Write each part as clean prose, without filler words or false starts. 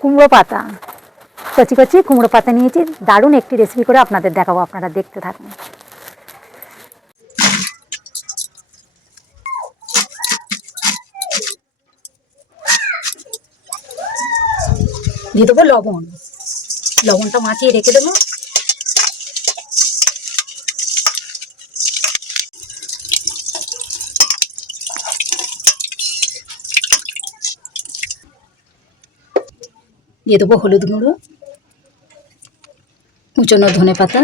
কুমড়ো পাতা, কচি কচি কুমড়ো পাতা নিয়েছি। দারুণ একটি রেসিপি করে আপনাদের দেখাবো, আপনারা দেখতে থাকুন। দিয়ে দেবো লবণ, লবণটা মাখিয়ে রেখে দেবো। দিয়ে দেবো হলুদ গুঁড়ো, কুচনো ধনে পাতা,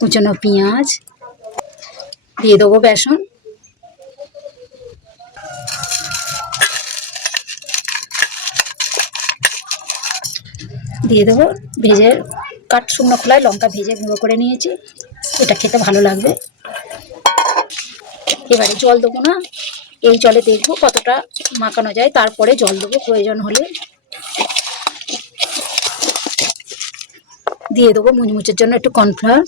কুচনো পেঁয়াজ, দিয়ে দেবো বেসন, দিয়ে দেবো ভেজে শুকনো খোলায় লঙ্কা ভেজে গুঁড়ো করে নিয়েছি, এটা খেতে ভালো লাগবে। এবারে জল দেবো না, এই জলে দেখবো কতটা মাখানো যায়, তারপরে জল দেবো প্রয়োজন হলে। দিয়ে দেবো মুচমুচের জন্য একটু কর্নফ্লাওয়ার,